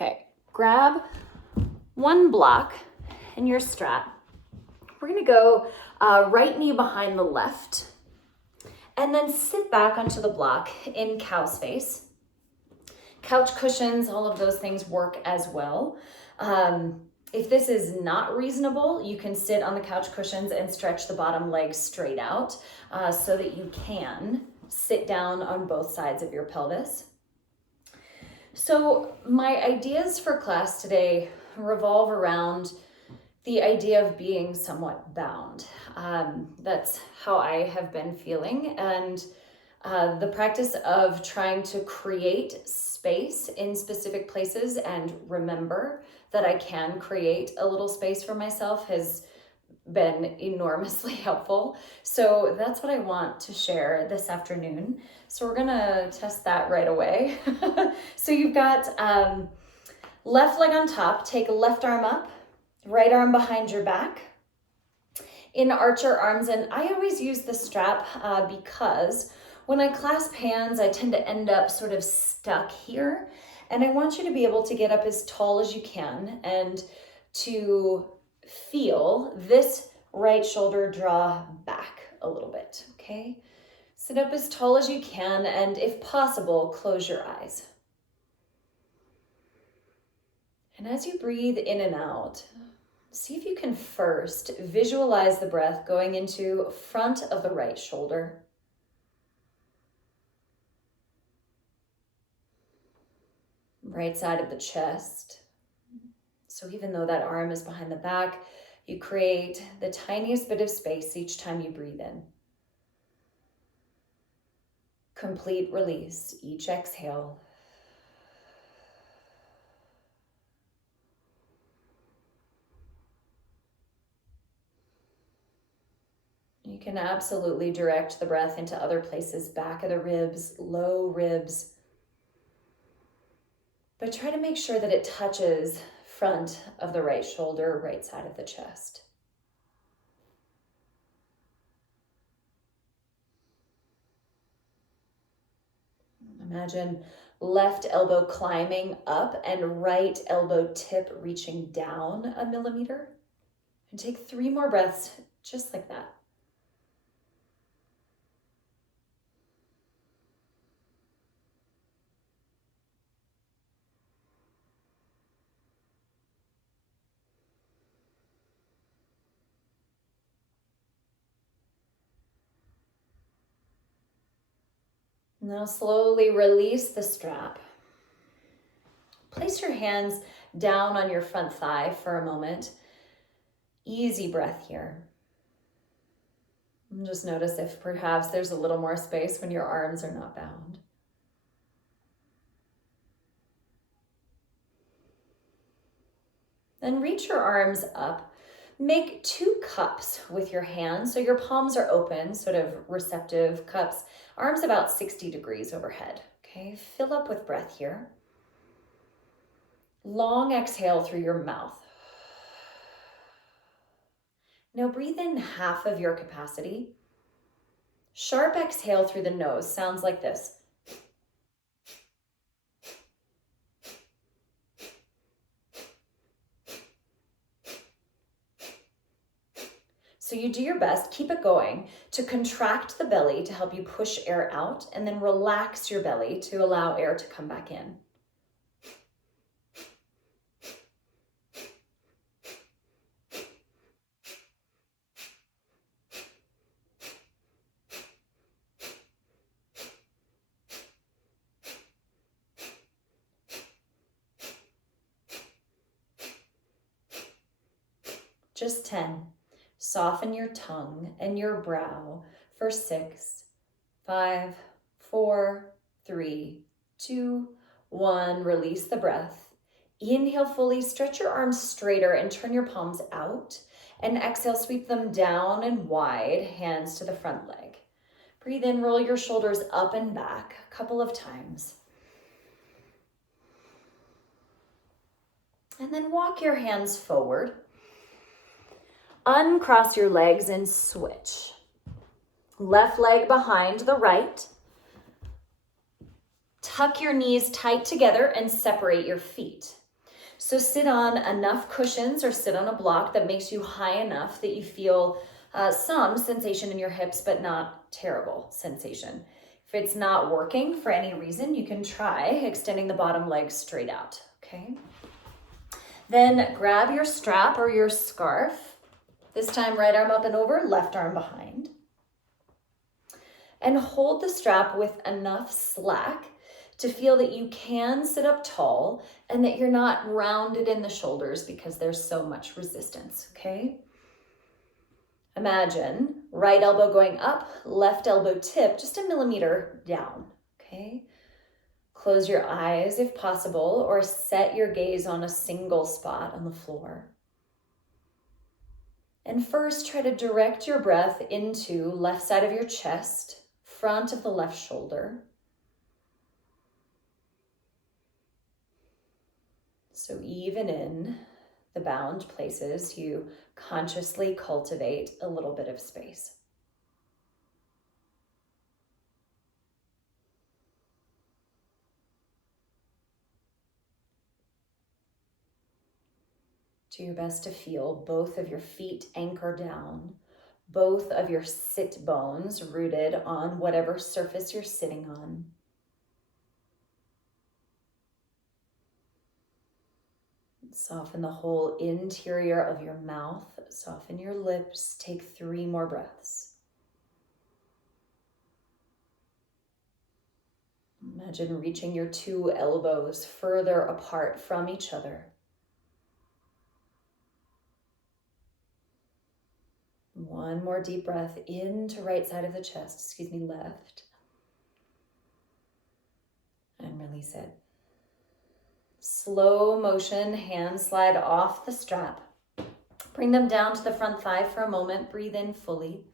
Okay, grab one block in your strap. We're gonna go right knee behind the left, and then sit back onto the block in cow's face. Couch cushions, all of those things work as well. If this is not reasonable, you can sit on the couch cushions and stretch the bottom leg straight out so that you can sit down on both sides of your pelvis. So my ideas for class today revolve around the idea of being somewhat bound. That's how I have been feeling, and the practice of trying to create space in specific places and remember that I can create a little space for myself has been enormously helpful. So that's what I want to share this afternoon. So we're gonna test that right away. So you've got left leg on top, take left arm up, right arm behind your back. In archer arms, and I always use the strap because when I clasp hands, I tend to end up sort of stuck here. And I want you to be able to get up as tall as you can and to feel this right shoulder draw back a little bit, okay? Sit up as tall as you can, and if possible, close your eyes. And as you breathe in and out, see if you can first visualize the breath going into front of the right shoulder. Right side of the chest. So even though that arm is behind the back, you create the tiniest bit of space each time you breathe in. Complete release each exhale. You can absolutely direct the breath into other places, back of the ribs, low ribs. But try to make sure that it touches front of the right shoulder, right side of the chest. Imagine left elbow climbing up and right elbow tip reaching down 1 millimeter. And take 3 more breaths just like that. Now slowly release the strap. Place your hands down on your front thigh for a moment. Easy breath here. And just notice if perhaps there's a little more space when your arms are not bound. Then reach your arms up. Make 2 cups with your hands, so your palms are open, sort of receptive cups. Arms about 60 degrees overhead, okay? Fill up with breath here. Long exhale through your mouth. Now breathe in half of your capacity. Sharp exhale through the nose, sounds like this. So you do your best, keep it going, to contract the belly to help you push air out, and then relax your belly to allow air to come back in. Just 10. Soften your tongue and your brow for 6, 5, 4, 3, 2, 1. Release the breath. Inhale fully, stretch your arms straighter and turn your palms out. And exhale, sweep them down and wide, hands to the front leg. Breathe in, roll your shoulders up and back a couple of times. And then walk your hands forward. Uncross your legs and switch. Left leg behind the right. Tuck your knees tight together and separate your feet. So sit on enough cushions or sit on a block that makes you high enough that you feel some sensation in your hips, but not terrible sensation. If it's not working for any reason, you can try extending the bottom leg straight out, okay? Then grab your strap or your scarf. This time, right arm up and over, left arm behind. And hold the strap with enough slack to feel that you can sit up tall and that you're not rounded in the shoulders because there's so much resistance, okay? Imagine right elbow going up, left elbow tip just a millimeter down, okay? Close your eyes if possible, or set your gaze on a single spot on the floor. And first, try to direct your breath into left side of your chest, front of the left shoulder. So even in the bound places, you consciously cultivate a little bit of space. Do your best to feel both of your feet anchor down, both of your sit bones rooted on whatever surface you're sitting on. Soften the whole interior of your mouth. Soften your lips. Take 3 more breaths. Imagine reaching your 2 elbows further apart from each other. One more deep breath into right side of the chest, left. And release it. Slow motion, hands slide off the strap. Bring them down to the front thigh for a moment. Breathe in fully.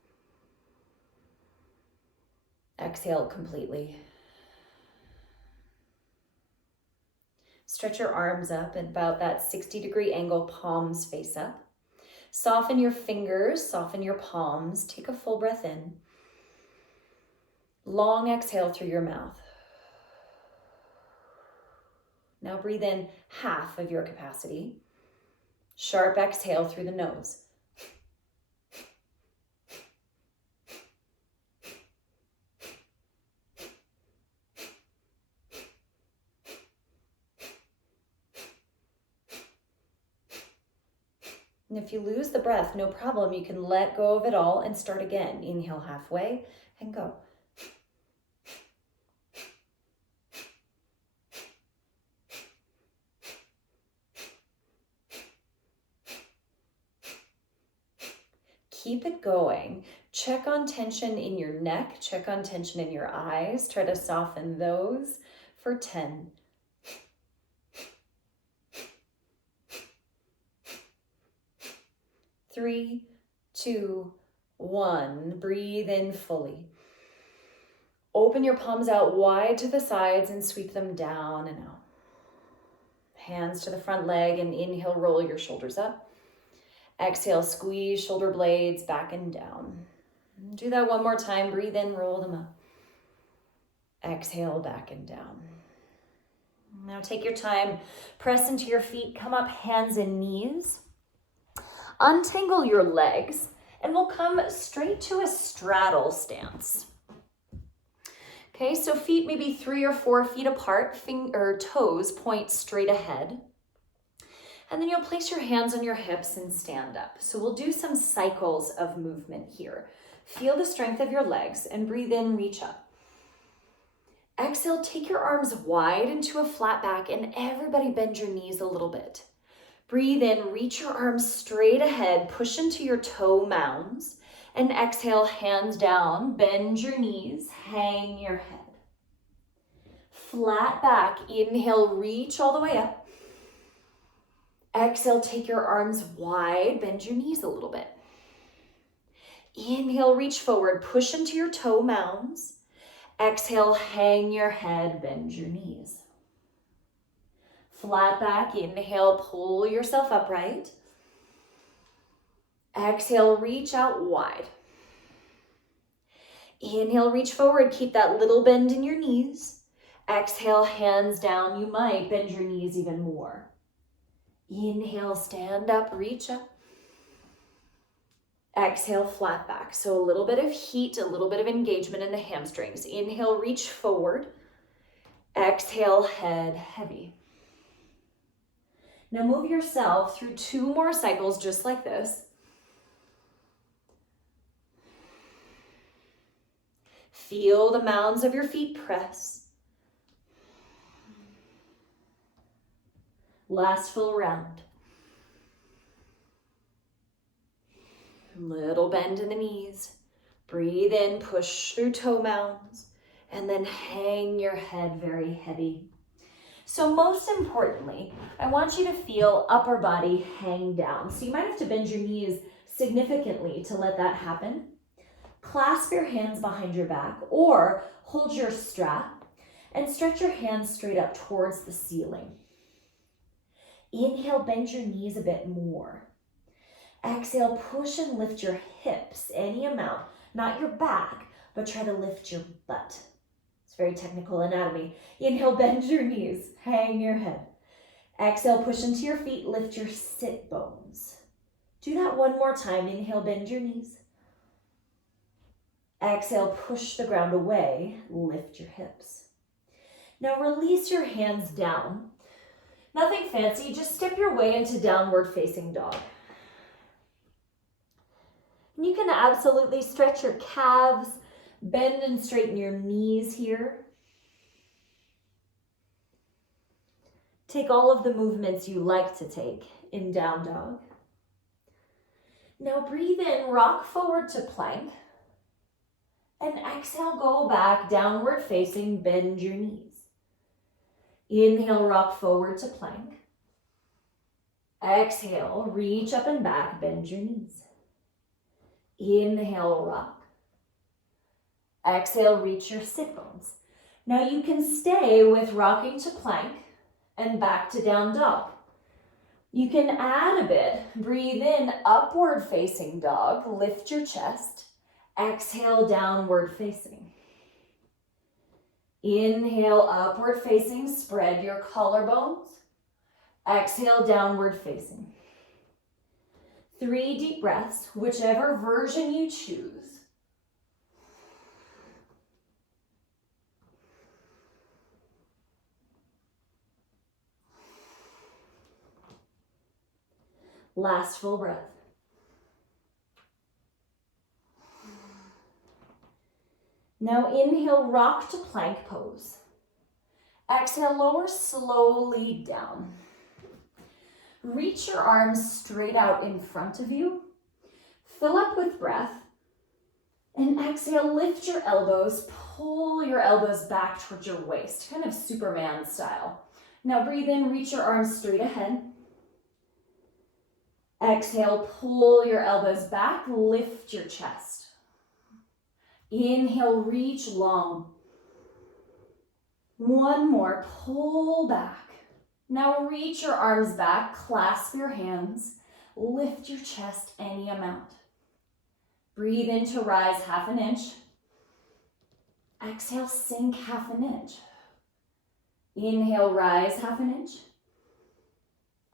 Exhale completely. Stretch your arms up at about that 60-degree angle, palms face up. Soften your fingers, soften your palms. Take a full breath in. Long exhale through your mouth. Now breathe in half of your capacity. Sharp exhale through the nose. And if you lose the breath, no problem. You can let go of it all and start again. Inhale halfway and go. Keep it going. Check on tension in your neck. Check on tension in your eyes. Try to soften those for 10. 3, 2, 1. Breathe in fully. Open your palms out wide to the sides and sweep them down and out. Hands to the front leg and inhale, roll your shoulders up. Exhale, squeeze shoulder blades back and down. Do that one more time. Breathe in, roll them up. Exhale, back and down. Now take your time, press into your feet, come up hands and knees. Untangle your legs, and we'll come straight to a straddle stance. Okay, so feet maybe 3 or 4 feet apart, toes point straight ahead. And then you'll place your hands on your hips and stand up. So we'll do some cycles of movement here. Feel the strength of your legs and breathe in, reach up. Exhale, take your arms wide into a flat back and everybody bend your knees a little bit. Breathe in, reach your arms straight ahead, push into your toe mounds, and exhale, hands down, bend your knees, hang your head. Flat back, inhale, reach all the way up. Exhale, take your arms wide, bend your knees a little bit. Inhale, reach forward, push into your toe mounds. Exhale, hang your head, bend your knees. Flat back, inhale, pull yourself upright. Exhale, reach out wide. Inhale, reach forward, keep that little bend in your knees. Exhale, hands down, you might bend your knees even more. Inhale, stand up, reach up. Exhale, flat back. So a little bit of heat, a little bit of engagement in the hamstrings. Inhale, reach forward. Exhale, head heavy. Now move yourself through 2 more cycles just like this. Feel the mounds of your feet press. Last full round. Little bend in the knees. Breathe in, push through toe mounds, and then hang your head very heavy. So most importantly, I want you to feel upper body hang down. So you might have to bend your knees significantly to let that happen. Clasp your hands behind your back or hold your strap and stretch your hands straight up towards the ceiling. Inhale, bend your knees a bit more. Exhale, push and lift your hips, any amount, not your back, but try to lift your butt. It's very technical anatomy. Inhale, bend your knees, hang your head. Exhale, push into your feet, lift your sit bones. Do that one more time. Inhale, bend your knees. Exhale, push the ground away, lift your hips. Now release your hands down. Nothing fancy, just step your way into downward facing dog. And you can absolutely stretch your calves, bend and straighten your knees here. Take all of the movements you like to take in down dog. Now breathe in, rock forward to plank. And exhale, go back, downward facing, bend your knees. Inhale, rock forward to plank. Exhale, reach up and back, bend your knees. Inhale, rock. Exhale, reach your sit bones. Now you can stay with rocking to plank and back to down dog. You can add a bit. Breathe in, upward facing dog, lift your chest. Exhale, downward facing. Inhale, upward facing, spread your collarbones. Exhale, downward facing. 3 deep breaths, whichever version you choose. Last full breath. Now inhale, rock to plank pose. Exhale, lower slowly down. Reach your arms straight out in front of you. Fill up with breath. And exhale, lift your elbows. Pull your elbows back towards your waist, kind of Superman style. Now breathe in, reach your arms straight ahead. Exhale, pull your elbows back, lift your chest. Inhale, reach long. One more, pull back. Now reach your arms back, clasp your hands, lift your chest any amount. Breathe in to rise 1/2 inch. Exhale, sink 1/2 inch. Inhale, rise 1/2 inch.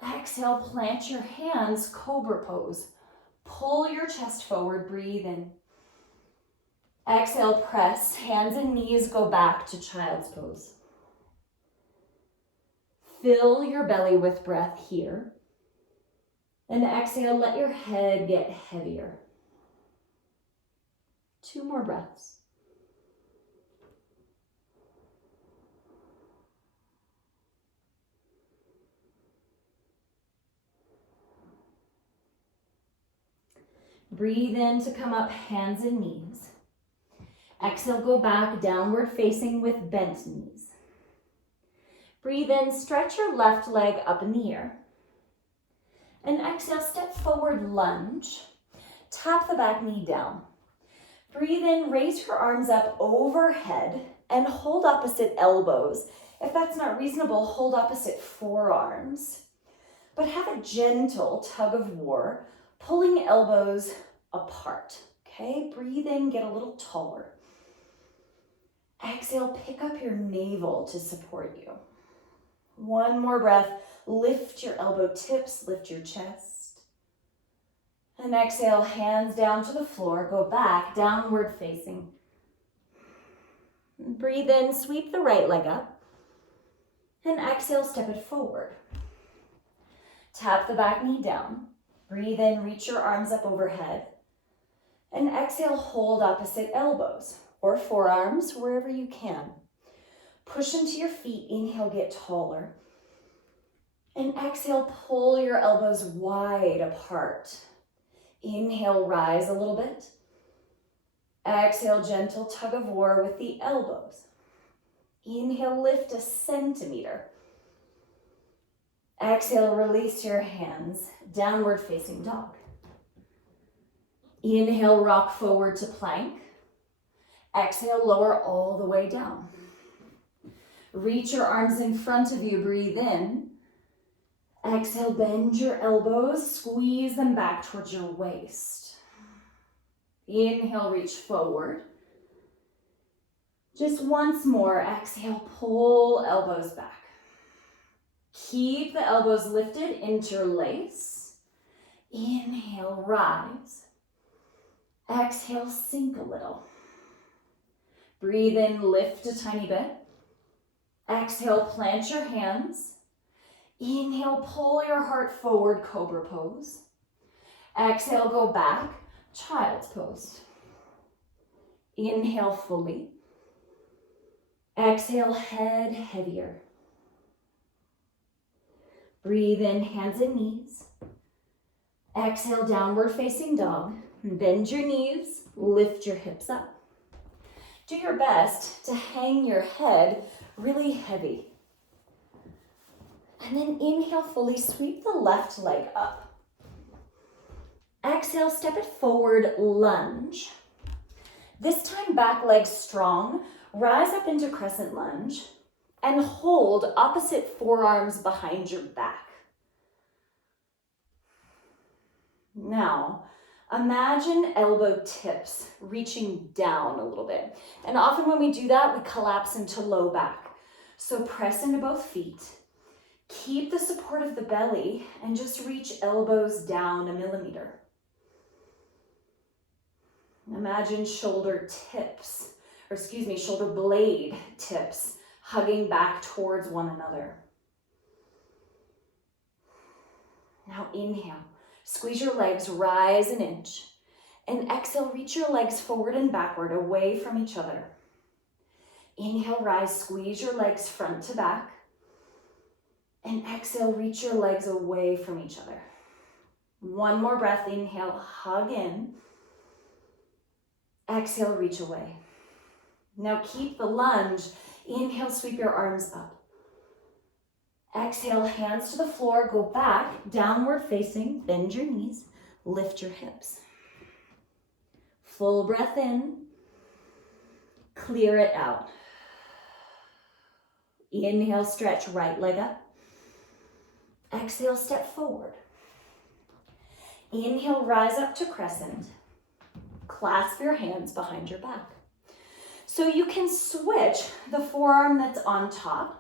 Exhale, plant your hands, cobra pose. Pull your chest forward, breathe in. Exhale, press, hands and knees go back to child's pose. Fill your belly with breath here. And exhale, let your head get heavier. 2 more breaths. Breathe in to come up, hands and knees. Exhale, go back, downward facing with bent knees. Breathe in, stretch your left leg up in the air. And exhale, step forward, lunge. Tap the back knee down. Breathe in, raise your arms up overhead and hold opposite elbows. If that's not reasonable, hold opposite forearms. But have a gentle tug of war, pulling elbows apart. Okay, breathe in, get a little taller. Exhale, pick up your navel to support you. 1 more breath, Lift your elbow tips, lift your chest. And exhale, hands down to the floor. Go back, downward facing. Breathe in, sweep the right leg up. And exhale, step it forward. Tap the back knee down. Breathe in, reach your arms up overhead. And exhale, hold opposite elbows or forearms, wherever you can. Push into your feet, inhale, get taller. And exhale, pull your elbows wide apart. Inhale, rise a little bit. Exhale, gentle tug of war with the elbows. Inhale, lift 1 centimeter. Exhale, release your hands, downward facing dog. Inhale, rock forward to plank. Exhale, lower all the way down. Reach your arms in front of you, breathe in. Exhale, bend your elbows, squeeze them back towards your waist. Inhale, reach forward. Just once more, exhale, pull elbows back. Keep the elbows lifted, interlace. Inhale, rise. Exhale, sink a little. Breathe in, lift a tiny bit. Exhale, plant your hands. Inhale, pull your heart forward, cobra pose. Exhale, go back, child's pose. Inhale fully. Exhale, head heavier. Breathe in, hands and knees. Exhale, downward facing dog. Bend your knees, lift your hips up. Do your best to hang your head really heavy. And then inhale fully, sweep the left leg up. Exhale, step it forward, lunge. This time back leg strong, rise up into crescent lunge and hold opposite forearms behind your back. Now, imagine elbow tips reaching down a little bit. And often when we do that, we collapse into low back. So press into both feet. Keep the support of the belly and just reach elbows down 1 millimeter. Imagine shoulder blade tips hugging back towards one another. Now inhale, squeeze your legs, rise 1 inch. And exhale, reach your legs forward and backward, away from each other. Inhale, rise, squeeze your legs front to back. And exhale, reach your legs away from each other. One more breath, inhale, hug in. Exhale, reach away. Now keep the lunge. Inhale, sweep your arms up. Exhale, hands to the floor, go back, downward facing, bend your knees, lift your hips. Full breath in, clear it out. Inhale, stretch right leg up. Exhale, step forward. Inhale, rise up to crescent. Clasp your hands behind your back. So you can switch the forearm that's on top.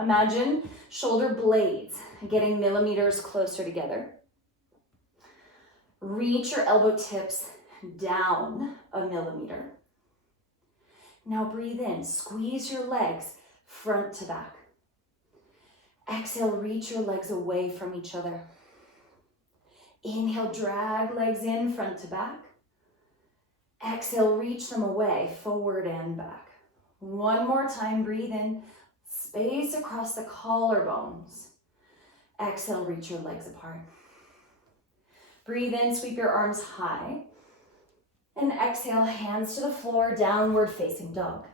Imagine shoulder blades getting millimeters closer together. Reach your elbow tips down 1 millimeter. Now breathe in, squeeze your legs front to back. Exhale, reach your legs away from each other. Inhale, drag legs in front to back. Exhale, reach them away, forward and back. One more time, breathe in, space across the collarbones. Exhale, reach your legs apart. Breathe in, sweep your arms high. And exhale, hands to the floor, downward facing dog.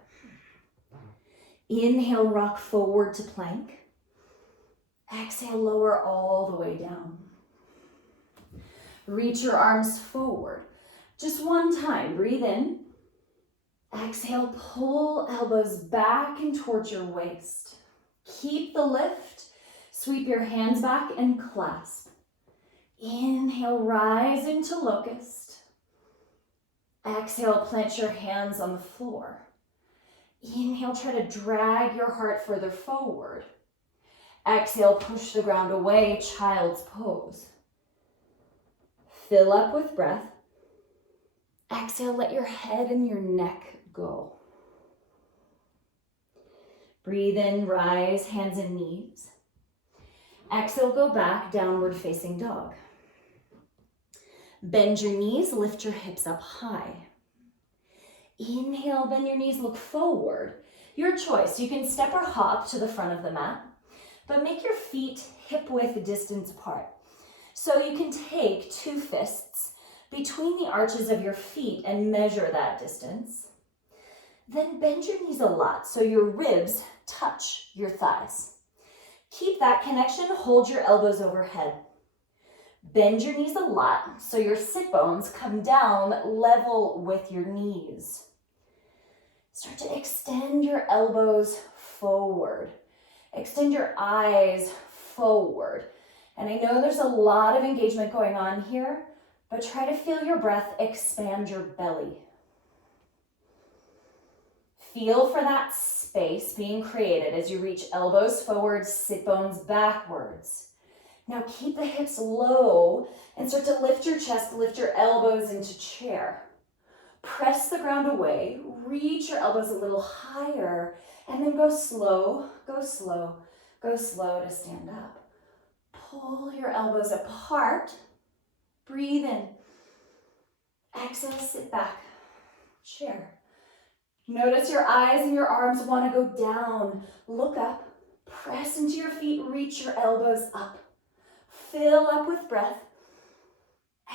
Inhale, rock forward to plank. Exhale, lower all the way down. Reach your arms forward. Just one time, breathe in. Exhale, pull elbows back and towards your waist. Keep the lift. Sweep your hands back and clasp. Inhale, rise into locust. Exhale, plant your hands on the floor. Inhale, try to drag your heart further forward. Exhale, push the ground away, child's pose. Fill up with breath. Exhale, let your head and your neck go. Breathe in, rise, hands and knees. Exhale, go back, downward facing dog. Bend your knees, lift your hips up high. Inhale, bend your knees, look forward. Your choice, you can step or hop to the front of the mat, but make your feet hip-width distance apart. So you can take 2 fists between the arches of your feet and measure that distance. Then bend your knees a lot so your ribs touch your thighs. Keep that connection, hold your elbows overhead. Bend your knees a lot so your sit bones come down level with your knees. Start to extend your elbows forward. Extend your eyes forward. And I know there's a lot of engagement going on here, but try to feel your breath expand your belly. Feel for that space being created as you reach elbows forward, sit bones backwards. Now keep the hips low and start to lift your chest, lift your elbows into chair. Press the ground away, reach your elbows a little higher, and then go slow, go slow, go slow to stand up. Pull your elbows apart, breathe in. Exhale, sit back, chair. Notice your eyes and your arms want to go down. Look up, press into your feet, reach your elbows up. Fill up with breath.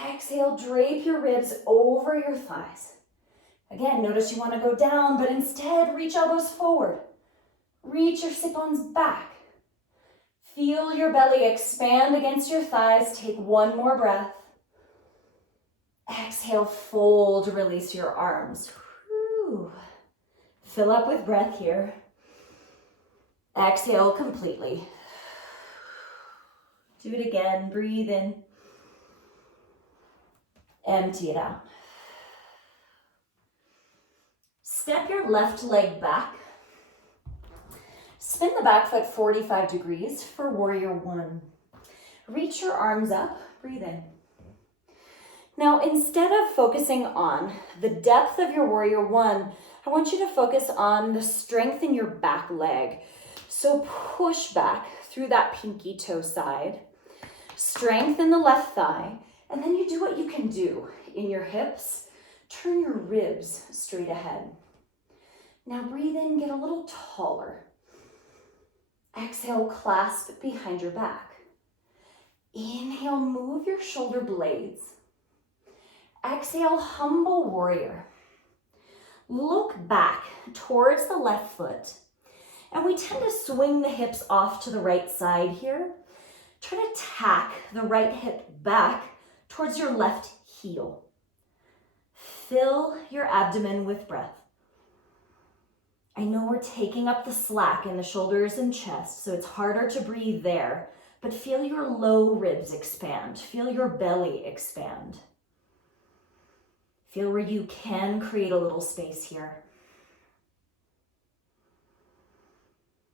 Exhale, drape your ribs over your thighs. Again, notice you want to go down, but instead reach elbows forward. Reach your sit bones back. Feel your belly expand against your thighs. Take one more breath. Exhale, fold, release your arms. Whew. Fill up with breath here. Exhale completely. Do it again, breathe in. Empty it out. Step your left leg back. Spin the back foot 45 degrees for warrior 1. Reach your arms up, breathe in. Now, instead of focusing on the depth of your warrior 1, I want you to focus on the strength in your back leg. So push back through that pinky toe side, strengthen the left thigh, and then you do what you can do in your hips. Turn your ribs straight ahead. Now breathe in, get a little taller. Exhale, clasp behind your back. Inhale, move your shoulder blades. Exhale, humble warrior. Look back towards the left foot. And we tend to swing the hips off to the right side here. Try to tack the right hip back towards your left heel. Fill your abdomen with breath. I know we're taking up the slack in the shoulders and chest, so it's harder to breathe there, but feel your low ribs expand. Feel your belly expand. Feel where you can create a little space here.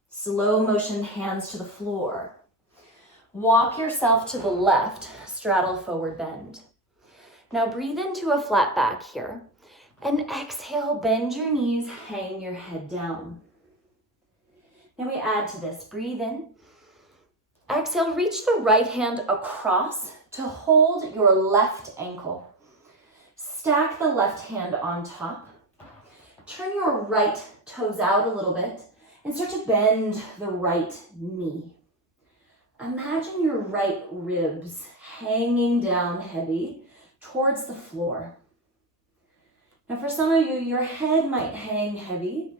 Slow motion, hands to the floor. Walk yourself to the left, straddle forward bend. Now breathe into a flat back here. And exhale, bend your knees, hang your head down. Now we add to this, breathe in. Exhale, reach the right hand across to hold your left ankle. Stack the left hand on top. Turn your right toes out a little bit and start to bend the right knee. Imagine your right ribs hanging down heavy towards the floor. Now for some of you, your head might hang heavy.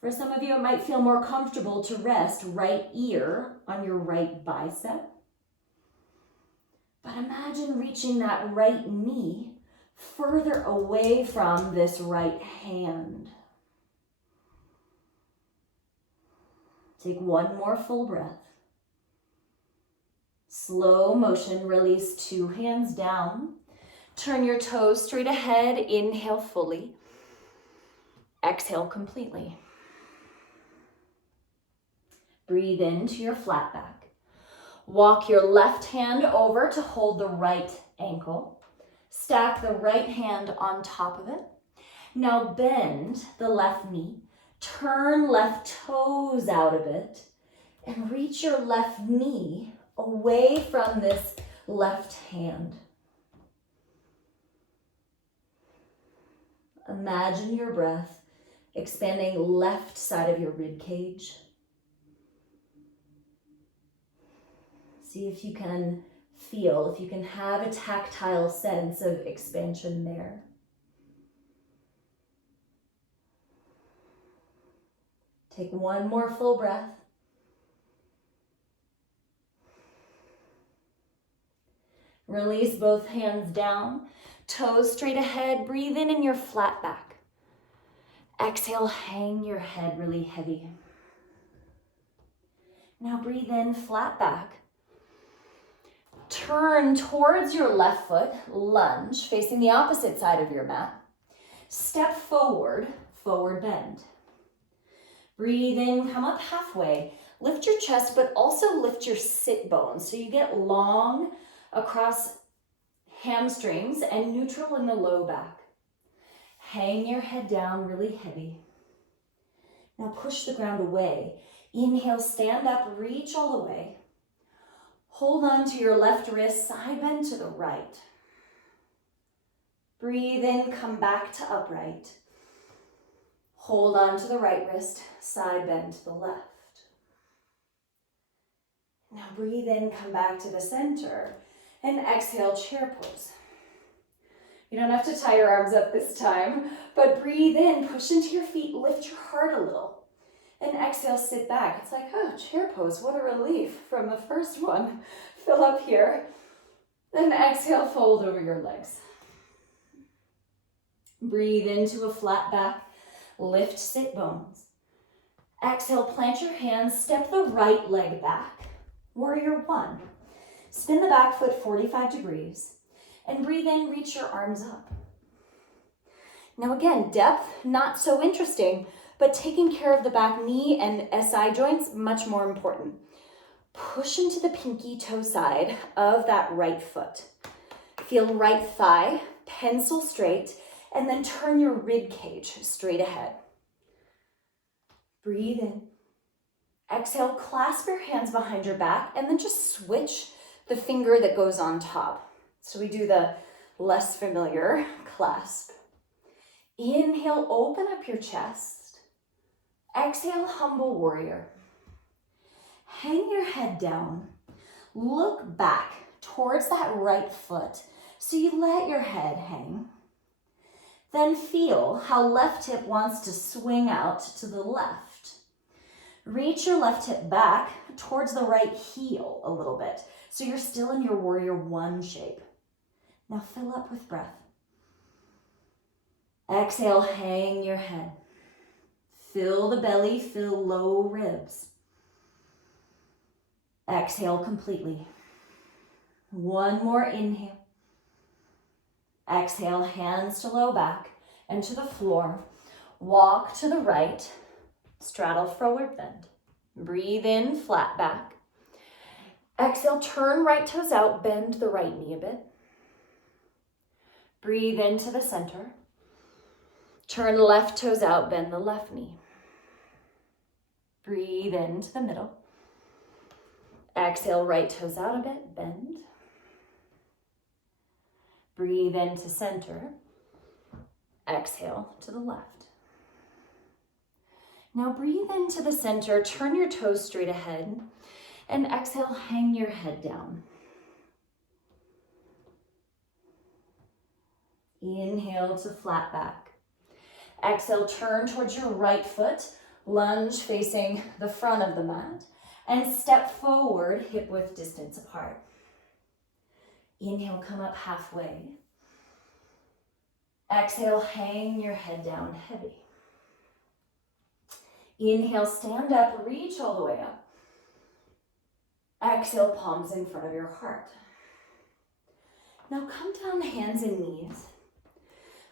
For some of you, it might feel more comfortable to rest right ear on your right bicep. But imagine reaching that right knee further away from this right hand. Take one more full breath. Slow motion, release 2 hands down. Turn your toes straight ahead, inhale fully. Exhale completely. Breathe into your flat back. Walk your left hand over to hold the right ankle. Stack the right hand on top of it. Now bend the left knee. Turn left toes out a bit and reach your left knee away from this left hand. Imagine your breath expanding left side of your rib cage. See if you can feel, if you can have a tactile sense of expansion there. Take one more full breath. Release both hands down, toes straight ahead. Breathe in your flat back. Exhale, hang your head really heavy. Now breathe in, flat back. Turn towards your left foot, lunge, facing the opposite side of your mat. Step forward, forward bend. Breathe in, come up halfway. Lift your chest, but also lift your sit bones so you get long across hamstrings and neutral in the low back. Hang your head down really heavy. Now push the ground away. Inhale, stand up, reach all the way. Hold on to your left wrist, side bend to the right. Breathe in, come back to upright. Hold on to the right wrist, side bend to the left. Now breathe in, come back to the center, and exhale, chair pose. You don't have to tie your arms up this time, but breathe in, push into your feet, lift your heart a little. And exhale, sit back. It's like, oh, chair pose, what a relief from the first one. Fill up here. Then exhale, fold over your legs. Breathe into a flat back. Lift sit bones. Exhale, plant your hands, step the right leg back. Warrior one. Spin the back foot 45 degrees. And breathe in, reach your arms up. Now again, depth, not so interesting, but taking care of the back knee and SI joints, much more important. Push into the pinky toe side of that right foot. Feel right thigh, pencil straight, and then turn your rib cage straight ahead. Breathe in. Exhale, clasp your hands behind your back, and then just switch the finger that goes on top. So we do the less familiar clasp. Inhale, open up your chest. Exhale, humble warrior. Hang your head down. Look back towards that right foot so you let your head hang. Then feel how left hip wants to swing out to the left. Reach your left hip back towards the right heel a little bit so you're still in your warrior one shape. Now fill up with breath. Exhale, hang your head. Fill the belly, fill low ribs. Exhale completely. One more inhale. Exhale, hands to low back and to the floor. Walk to the right, straddle forward bend. Breathe in, flat back. Exhale, turn right toes out, bend the right knee a bit. Breathe into the center. Turn left toes out, bend the left knee. Breathe into the middle. Exhale, right toes out a bit, bend. Breathe into center. Exhale to the left. Now breathe into the center, turn your toes straight ahead, and exhale, hang your head down. Inhale to flat back. Exhale, turn towards your right foot, lunge facing the front of the mat, and step forward, hip width distance apart. Inhale, come up halfway. Exhale, hang your head down heavy. Inhale, stand up, reach all the way up. Exhale, palms in front of your heart. Now come down, hands and knees.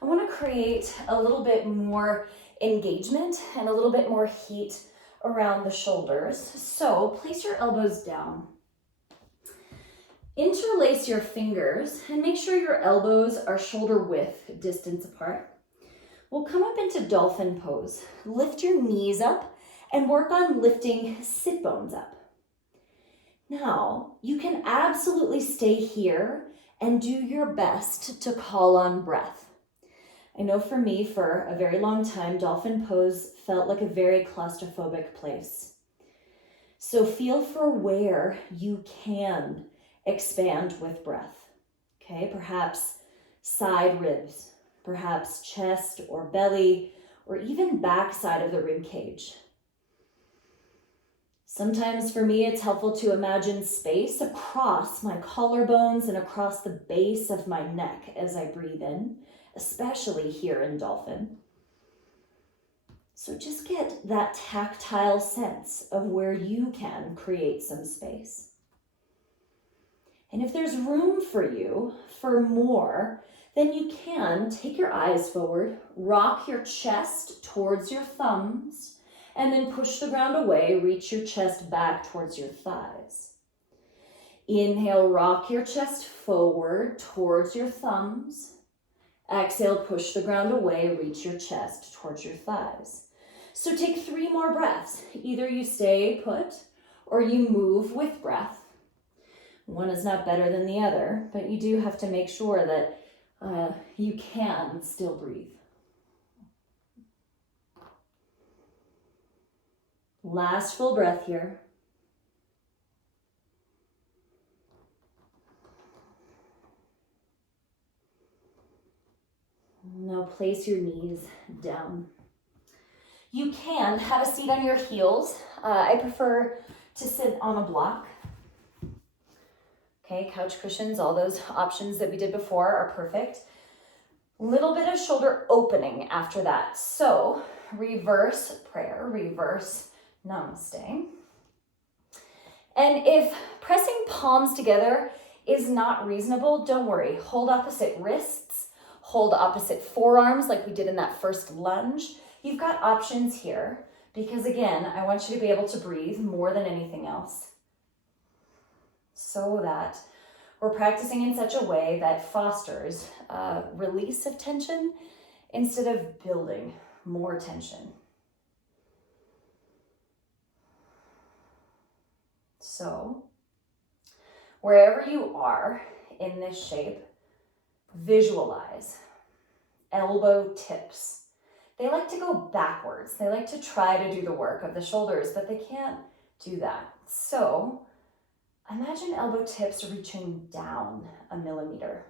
I want to create a little bit more engagement and a little bit more heat around the shoulders. So place your elbows down. Interlace your fingers and make sure your elbows are shoulder width distance apart. We'll come up into Dolphin Pose. Lift your knees up and work on lifting sit bones up. Now, you can absolutely stay here and do your best to call on breath. I know for me, for a very long time, Dolphin Pose felt like a very claustrophobic place. So feel for where you can expand with breath. Okay, perhaps side ribs, perhaps chest or belly, or even back side of the rib cage. Sometimes for me, it's helpful to imagine space across my collarbones and across the base of my neck as I breathe in, especially here in Dolphin. So just get that tactile sense of where you can create some space. And if there's room for you for more, then you can take your eyes forward, rock your chest towards your thumbs, and then push the ground away, reach your chest back towards your thighs. Inhale, rock your chest forward towards your thumbs. Exhale, push the ground away, reach your chest towards your thighs. So take 3 more breaths. Either you stay put or you move with breath. One is not better than the other, but you do have to make sure that you can still breathe. Last full breath here. Now place your knees down. You can have a seat on your heels. I prefer to sit on a block. Okay, couch cushions, all those options that we did before are perfect. Little bit of shoulder opening after that. So reverse prayer, reverse namaste. And if pressing palms together is not reasonable, don't worry. Hold opposite wrists, hold opposite forearms like we did in that first lunge. You've got options here because again, I want you to be able to breathe more than anything else, so that we're practicing in such a way that fosters a release of tension instead of building more tension. So, wherever you are in this shape, visualize elbow tips. They like to go backwards. They like to try to do the work of the shoulders, but they can't do that. So, imagine elbow tips reaching down 1 millimeter.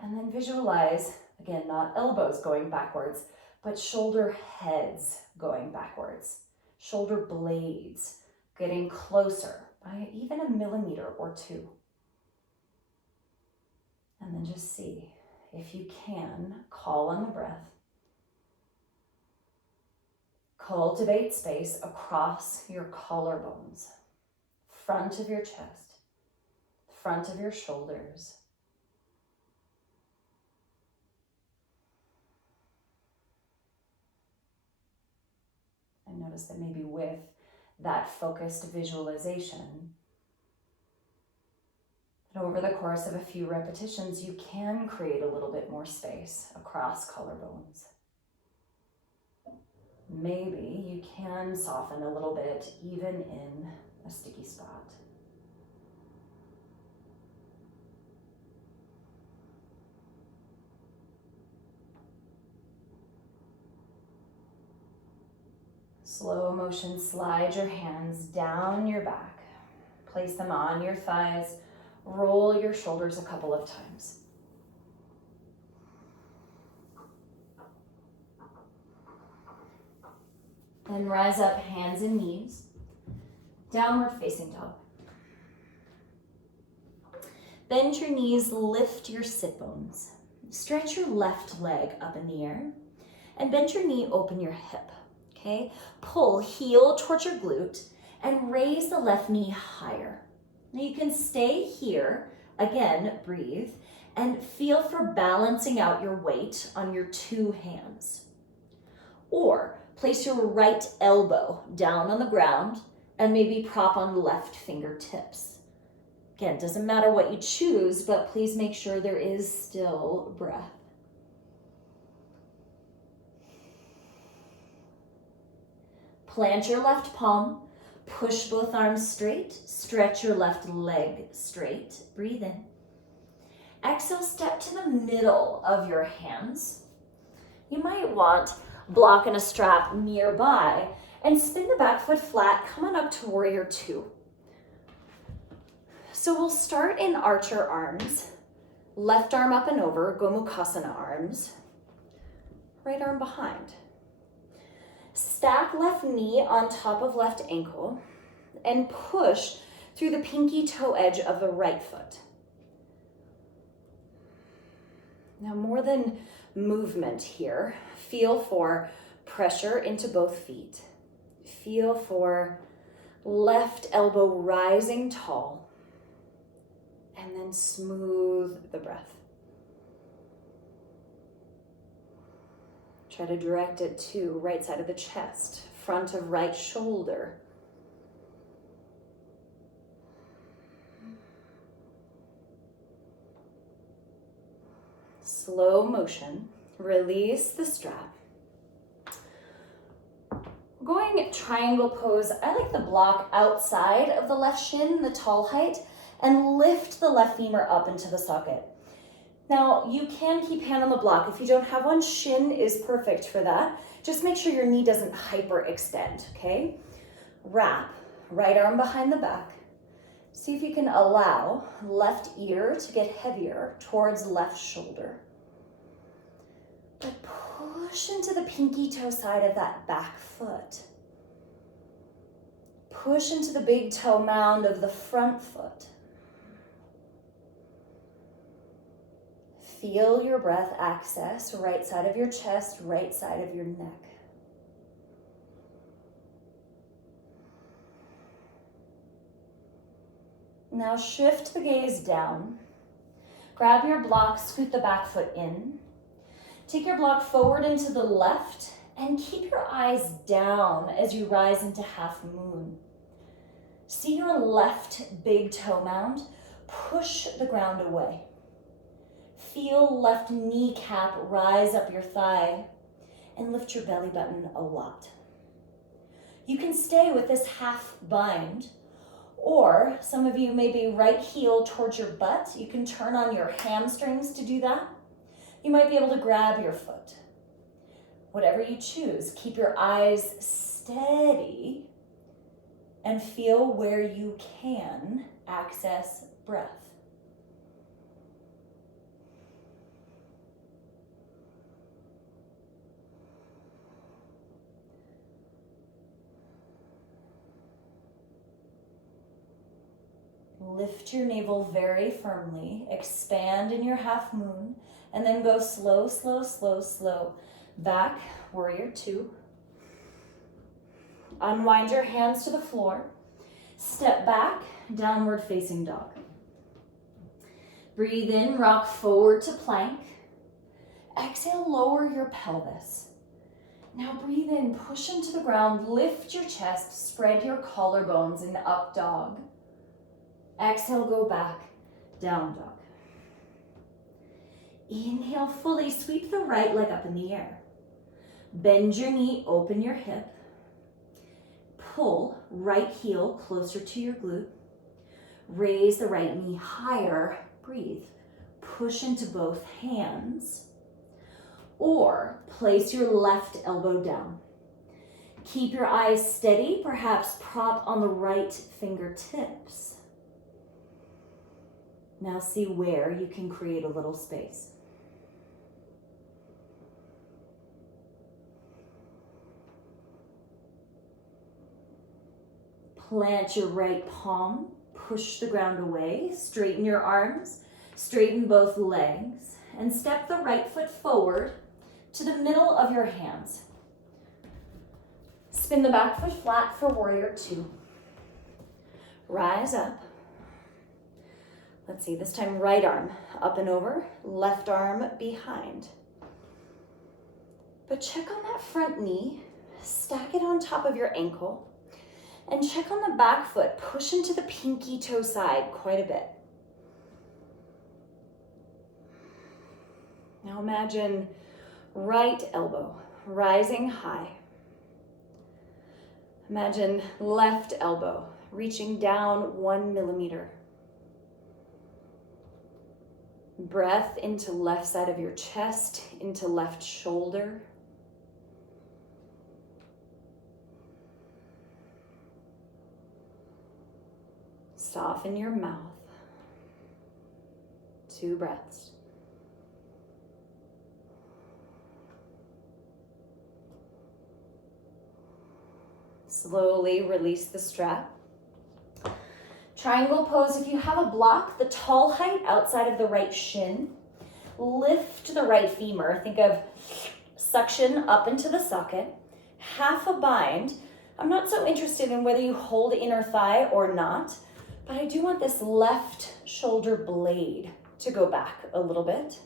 And then visualize, again, not elbows going backwards, but shoulder heads going backwards. Shoulder blades getting closer by even 1 millimeter or 2. And then just see if you can call on the breath. Cultivate space across your collarbones, front of your chest, front of your shoulders. And notice that maybe with that focused visualization, that over the course of a few repetitions, you can create a little bit more space across collarbones. Maybe you can soften a little bit even in a sticky spot. Slow motion, slide your hands down your back. Place them on your thighs. Roll your shoulders a couple of times. Then rise up, hands and knees. Downward facing dog. Bend your knees, lift your sit bones. Stretch your left leg up in the air and bend your knee, open your hip. Okay, pull heel towards your glute and raise the left knee higher. Now you can stay here, again, breathe, and feel for balancing out your weight on your 2 hands. Or Place your right elbow down on the ground and maybe prop on left fingertips. Again, doesn't matter what you choose, but please make sure there is still breath. Plant your left palm, push both arms straight, stretch your left leg straight, breathe in. Exhale, step to the middle of your hands. You might want block and a strap nearby and spin the back foot flat, come on up to warrior two. So we'll start in archer arms, left arm up and over, Gomukhasana arms, right arm behind. Stack left knee on top of left ankle and push through the pinky toe edge of the right foot. Now, more than movement here, feel for pressure into both feet. Feel for left elbow rising tall, and then smooth the breath. Try to direct it to right side of the chest, front of right shoulder. Slow motion, release the strap. Going triangle pose, I like the block outside of the left shin, the tall height, and lift the left femur up into the socket. Now, you can keep hand on the block. If you don't have one, shin is perfect for that. Just make sure your knee doesn't hyperextend, okay? Wrap, right arm behind the back. See if you can allow left ear to get heavier towards left shoulder. But push into the pinky toe side of that back foot. Push into the big toe mound of the front foot. Feel your breath access right side of your chest, right side of your neck. Now shift the gaze down. Grab your block, scoot the back foot in. Take your block forward into the left and keep your eyes down as you rise into half moon. See your left big toe mound. Push the ground away. Feel left kneecap rise up your thigh and lift your belly button a lot. You can stay with this half bind, or some of you may be right heel towards your butt. You can turn on your hamstrings to do that. You might be able to grab your foot. Whatever you choose, keep your eyes steady and feel where you can access breath. Lift your navel very firmly, expand in your half moon, and then go slow, slow, slow, slow. Back, warrior two. Unwind your hands to the floor. Step back, downward facing dog. Breathe in, rock forward to plank. Exhale, lower your pelvis. Now breathe in, push into the ground, lift your chest, spread your collarbones in up dog. Exhale, go back, down dog. Inhale fully, sweep the right leg up in the air. Bend your knee, open your hip. Pull right heel closer to your glute. Raise the right knee higher, breathe. Push into both hands. Or place your left elbow down. Keep your eyes steady, perhaps prop on the right fingertips. Now see where you can create a little space. Plant your right palm, push the ground away, straighten your arms, straighten both legs, and step the right foot forward to the middle of your hands. Spin the back foot flat for warrior two. Rise up. Let's see, this time right arm up and over, left arm behind. But check on that front knee. stack it on top of your ankle and check on the back foot. Push into the pinky toe side quite a bit. Now imagine right elbow rising high. Imagine left elbow reaching down 1 millimeter. Breath into left side of your chest, into left shoulder. Soften your mouth. 2 breaths. Slowly release the strap. Triangle pose, if you have a block, the tall height outside of the right shin. Lift the right femur. Think of suction up into the socket. Half a bind. I'm not so interested in whether you hold inner thigh or not, but I do want this left shoulder blade to go back a little bit.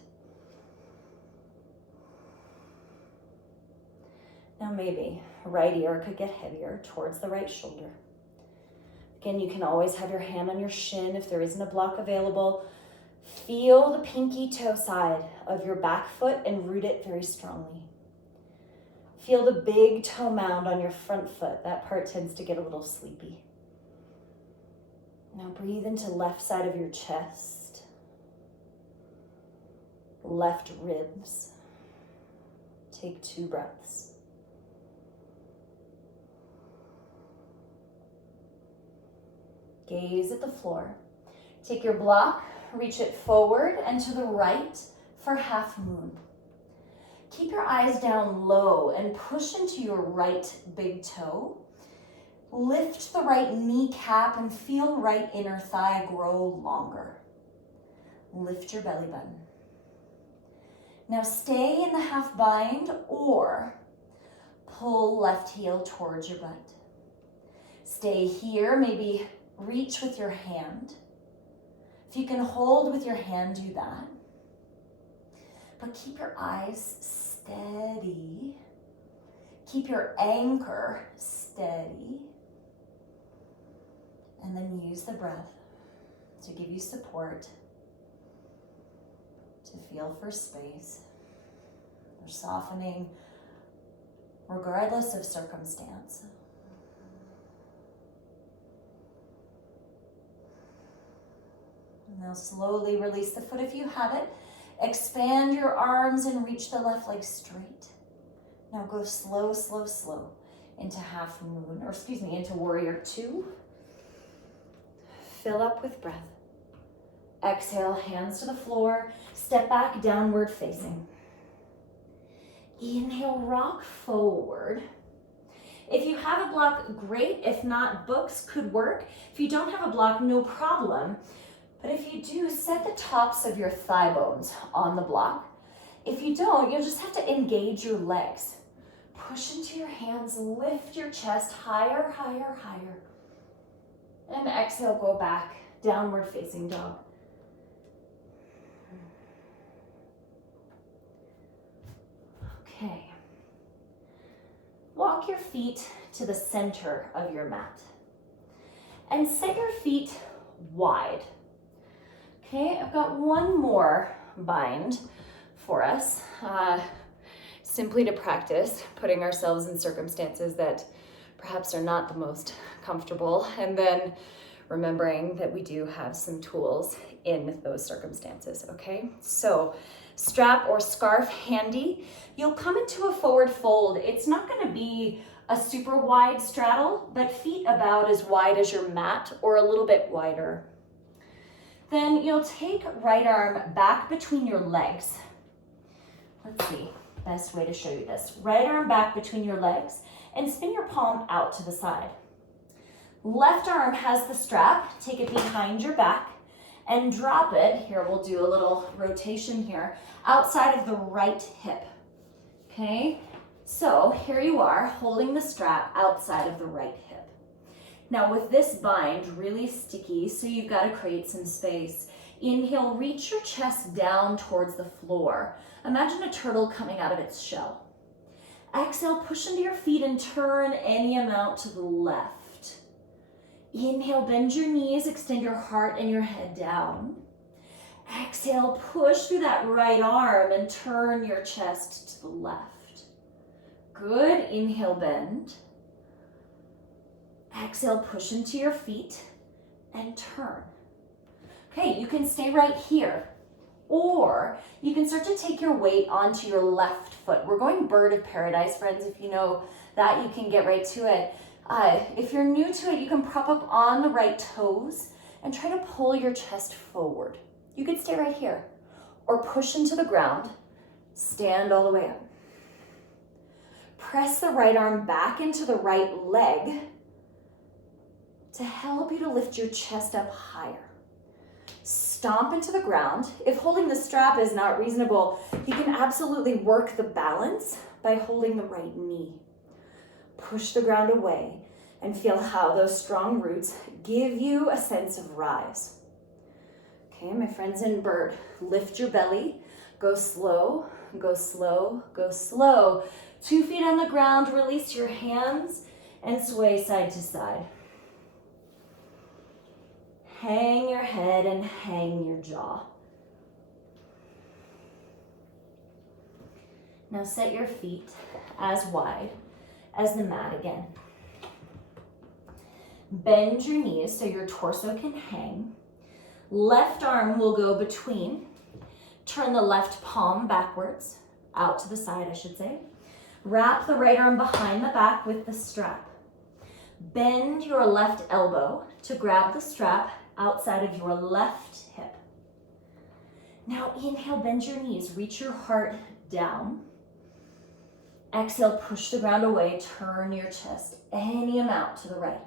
Now maybe right ear could get heavier towards the right shoulder. Again, you can always have your hand on your shin if there isn't a block available. Feel the pinky toe side of your back foot and root it very strongly. Feel the big toe mound on your front foot. That part tends to get a little sleepy. Now breathe into left side of your chest, left ribs. Take 2 breaths. Gaze at the floor. Take your block, reach it forward and to the right for half moon. Keep your eyes down low and push into your right big toe. Lift the right kneecap and feel right inner thigh grow longer. Lift your belly button. Now stay in the half bind or pull left heel towards your butt. Stay here, maybe reach with your hand. If you can hold with your hand, do that. But keep your eyes steady. Keep your anchor steady. And then use the breath to give you support, to feel for space. You're softening regardless of circumstance. Now slowly release the foot if you have it. Expand your arms and reach the left leg straight. Now go slow, slow, slow into half moon, into warrior 2. Fill up with breath. Exhale, hands to the floor. Step back, downward facing. Inhale, rock forward. If you have a block, great. If not, books could work. If you don't have a block, no problem. But if you do, set the tops of your thigh bones on the block. If you don't, you'll just have to engage your legs. Push into your hands, lift your chest higher, higher, higher. And exhale, go back, downward facing dog. Okay. Walk your feet to the center of your mat. And set your feet wide. Okay, I've got one more bind for us, simply to practice putting ourselves in circumstances that perhaps are not the most comfortable, and then remembering that we do have some tools in those circumstances, okay? So strap or scarf handy. You'll come into a forward fold. It's not gonna be a super wide straddle, but feet about as wide as your mat or a little bit wider. Then you'll take right arm back between your legs. Let's see, best way to show you this. Right arm back between your legs and spin your palm out to the side. Left arm has the strap. Take it behind your back and drop it. Here, we'll do a little rotation here, outside of the right hip. Okay, so here you are holding the strap outside of the right hip. Now with this bind, really sticky, so you've got to create some space. Inhale, reach your chest down towards the floor. Imagine a turtle coming out of its shell. Exhale, push into your feet and turn any amount to the left. Inhale, bend your knees, extend your heart and your head down. Exhale, push through that right arm and turn your chest to the left. Good, inhale, bend. Exhale, push into your feet and turn. Okay, you can stay right here. Or you can start to take your weight onto your left foot. We're going bird of paradise, friends. If you know that, you can get right to it. If you're new to it, you can prop up on the right toes and try to pull your chest forward. You could stay right here or push into the ground, stand all the way up. Press the right arm back into the right leg to help you to lift your chest up higher. Stomp into the ground. If holding the strap is not reasonable, you can absolutely work the balance by holding the right knee. Push the ground away and feel how those strong roots give you a sense of rise. Okay, my friends in bird, lift your belly, go slow, go slow, go slow. 2 feet on the ground, release your hands and sway side to side. Hang your head and hang your jaw. Now set your feet as wide as the mat again. Bend your knees so your torso can hang. Left arm will go between. Turn the left palm backwards, out to the side, I should say. Wrap the right arm behind the back with the strap. Bend your left elbow to grab the strap outside of your left hip. Now inhale, bend your knees, reach your heart down. Exhale, push the ground away, turn your chest any amount to the right.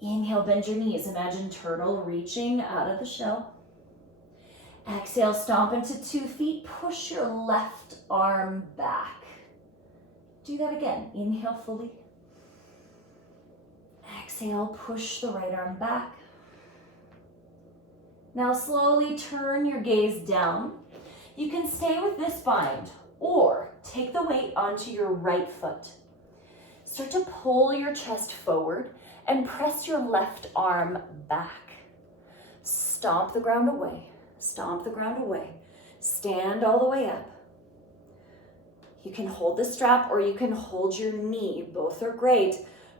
Inhale, bend your knees, imagine turtle reaching out of the shell. Exhale, stomp into 2 feet, push your left arm back. Do that again, inhale fully. Exhale, push the right arm back. Now slowly turn your gaze down. You can stay with this bind or take the weight onto your right foot. Start to pull your chest forward and press your left arm back. Stomp the ground away, stomp the ground away. Stand all the way up. You can hold the strap or you can hold your knee. Both are great,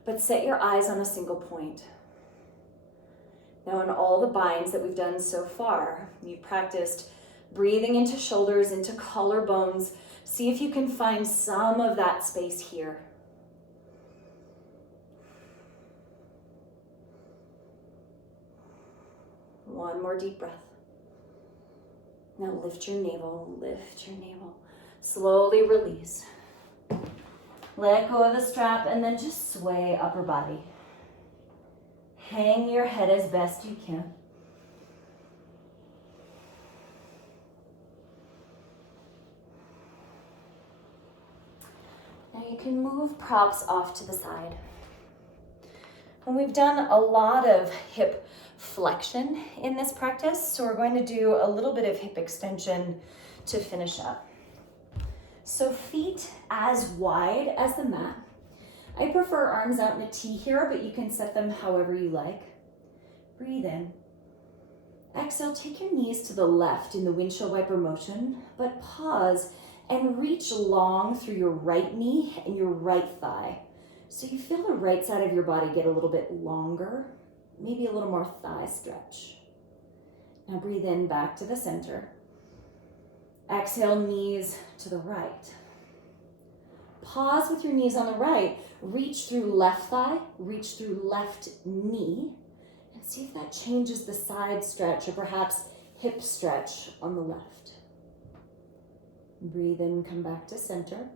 but set your eyes on a single point. Now in all the binds that we've done so far, you've practiced breathing into shoulders, into collarbones. See if you can find some of that space here. One more deep breath. Now lift your navel, lift your navel. Slowly release. Let go of the strap and then just sway upper body. Hang your head as best you can. Now you can move props off to the side. And we've done a lot of hip flexion in this practice, so we're going to do a little bit of hip extension to finish up. So feet as wide as the mat. I prefer arms out in a T here, but you can set them however you like. Breathe in. Exhale, take your knees to the left in the windshield wiper motion, but pause and reach long through your right knee and your right thigh. So you feel the right side of your body get a little bit longer, maybe a little more thigh stretch. Now breathe in back to the center. Exhale, knees to the right. Pause with your knees on the right. Reach through left thigh, reach through left knee, and see if that changes the side stretch or perhaps hip stretch on the left. Breathe in, come back to center.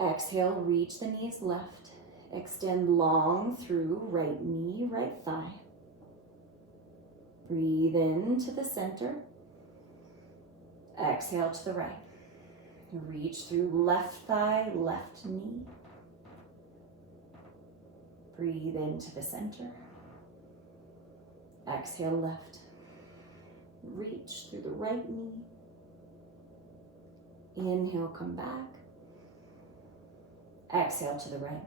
Exhale, reach the knees left. Extend long through right knee, right thigh. Breathe in to the center. Exhale to the right. Reach through left thigh, left knee. Breathe into the center. Exhale left. Reach through the right knee. Inhale, come back. Exhale to the right.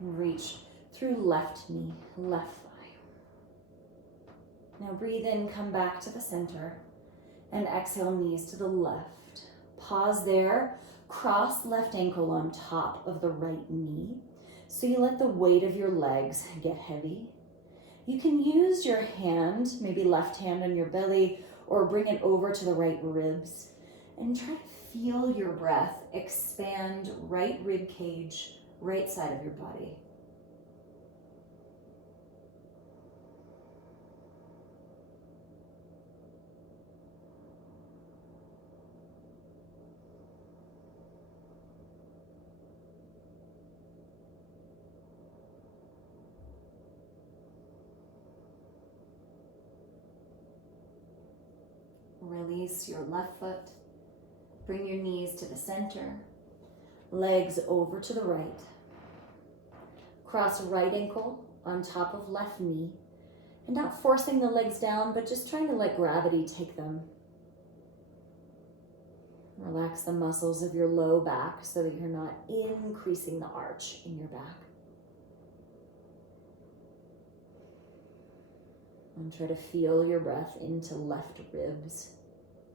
Reach through left knee, left thigh. Now breathe in, come back to the center, and exhale, knees to the left. Pause there, cross left ankle on top of the right knee. So you let the weight of your legs get heavy. You can use your hand, maybe left hand on your belly, or bring it over to the right ribs, and try to feel your breath expand right rib cage, right side of your body. Release your left foot. Bring your knees to the center. Legs over to the right. Cross right ankle on top of left knee. And not forcing the legs down, but just trying to let gravity take them. Relax the muscles of your low back so that you're not increasing the arch in your back. And try to feel your breath into left ribs,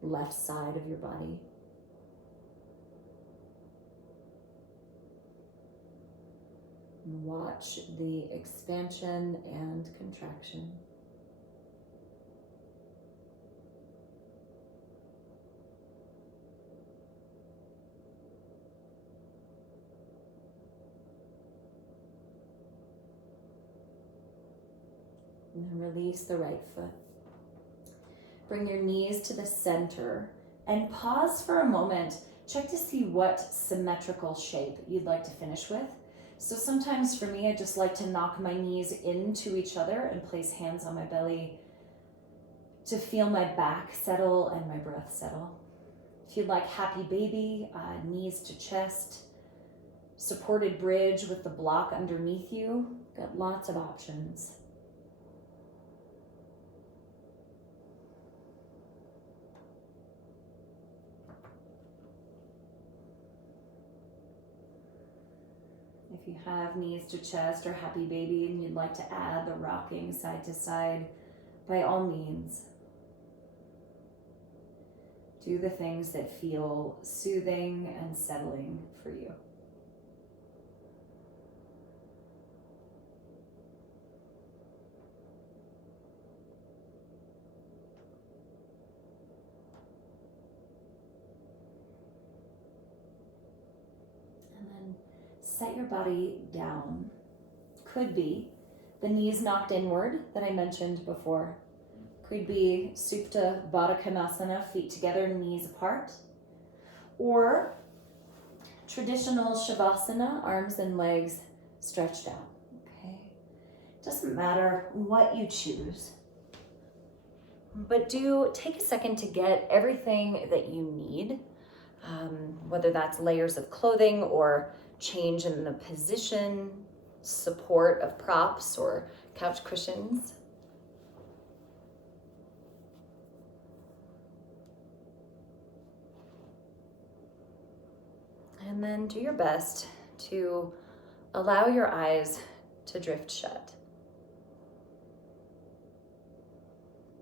left side of your body. And watch the expansion and contraction. And then release the right foot. Bring your knees to the center and pause for a moment. Check to see what symmetrical shape you'd like to finish with. So sometimes for me, I just like to knock my knees into each other and place hands on my belly to feel my back settle and my breath settle. If you'd like happy baby, knees to chest, supported bridge with the block underneath you, got lots of options. If you have knees to chest or happy baby and you'd like to add the rocking side to side, by all means, do the things that feel soothing and settling for you. And then set your body down. Could be the knees knocked inward that I mentioned before. Could be Supta Baddha Konasana, feet together, knees apart. Or traditional Shavasana, arms and legs stretched out. Okay, doesn't matter what you choose, but do take a second to get everything that you need, whether that's layers of clothing or change in the position, support of props or couch cushions. And then do your best to allow your eyes to drift shut.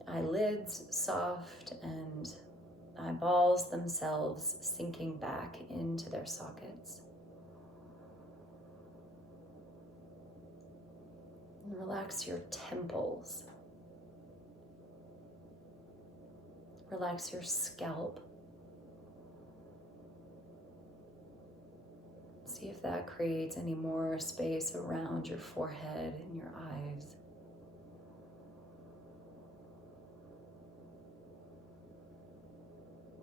Eyelids soft and eyeballs themselves sinking back into their sockets. And relax your temples. Relax your scalp. See if that creates any more space around your forehead and your eyes.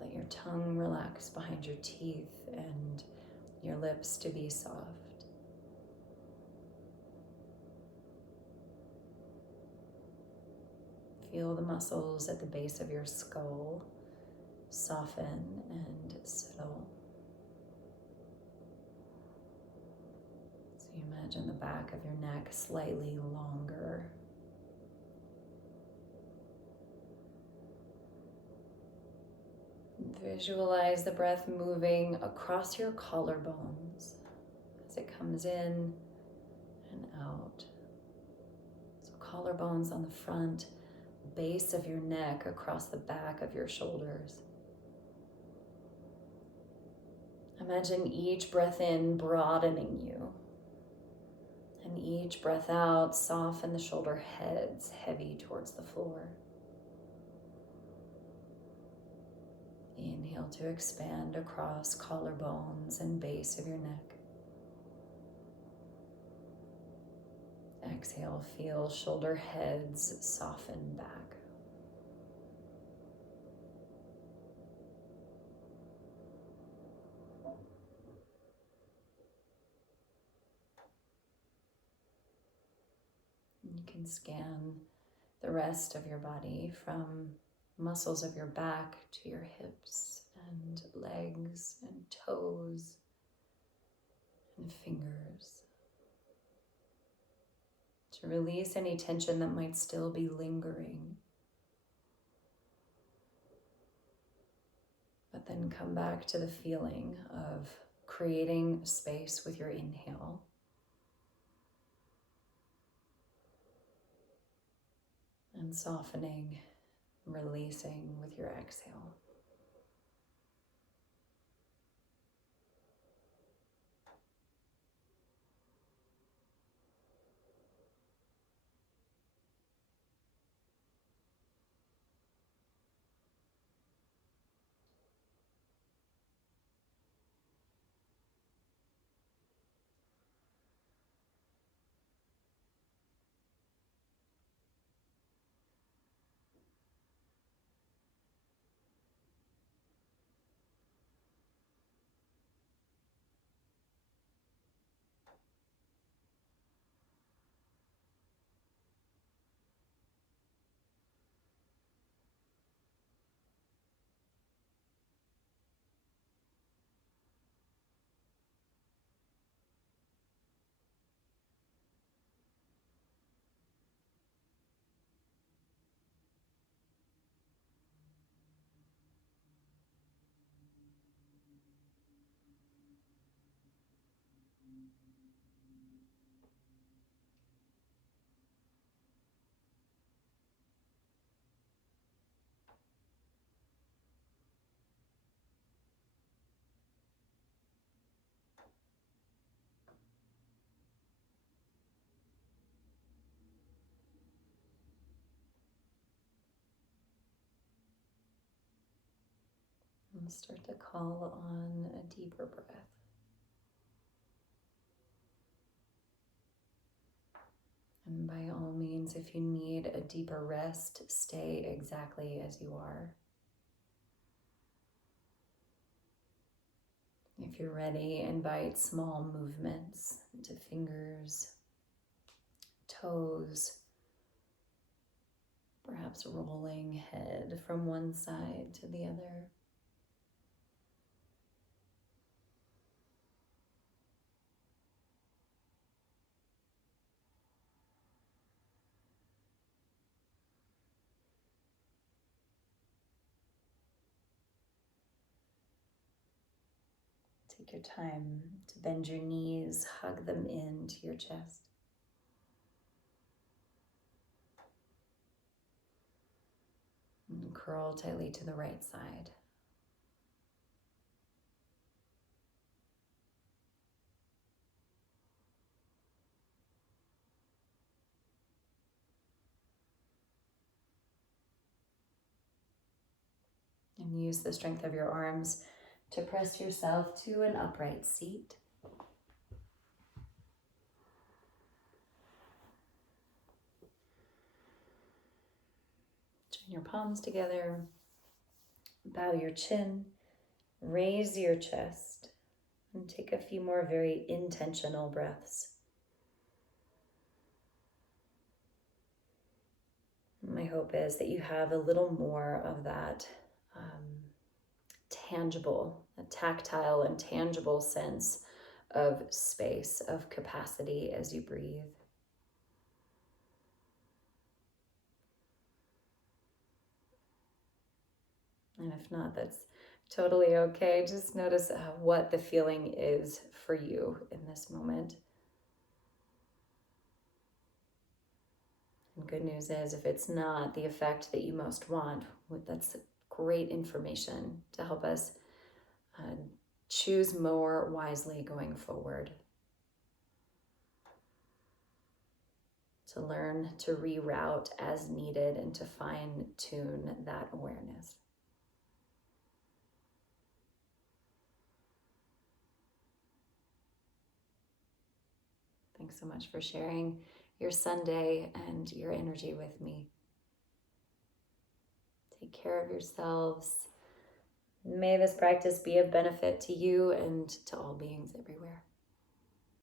Let your tongue relax behind your teeth and your lips to be soft. Feel the muscles at the base of your skull soften and settle. So you imagine the back of your neck slightly longer. Visualize the breath moving across your collarbones as as it comes in and out. So collarbones on the front, base of your neck across the back of your shoulders. Imagine each breath in broadening you, and each breath out, soften the shoulder heads heavy towards the floor. Inhale to expand across collarbones and base of your neck. Exhale, feel shoulder heads soften back. You can scan the rest of your body from muscles of your back to your hips and legs and toes and fingers, to release any tension that might still be lingering. But then come back to the feeling of creating space with your inhale. And softening, releasing with your exhale. And start to call on a deeper breath. And by all means, if you need a deeper rest, stay exactly as you are. If you're ready, invite small movements into fingers, toes, perhaps rolling head from one side to the other. Take your time to bend your knees, hug them into your chest. And curl tightly to the right side. And use the strength of your arms to press yourself to an upright seat. Join your palms together. Bow your chin. Raise your chest. And take a few more very intentional breaths. My hope is that you have a little more of that tangible, a tactile and tangible sense of space, of capacity as you breathe. And if not, that's Totally okay. Just notice what the feeling is for you in this moment. And good news is, if it's not the effect that you most want, that's great information to help us choose more wisely going forward. To learn to reroute as needed and to fine tune that awareness. Thanks so much for sharing your Sunday and your energy with me. Take care of yourselves. May this practice be of benefit to you and to all beings everywhere.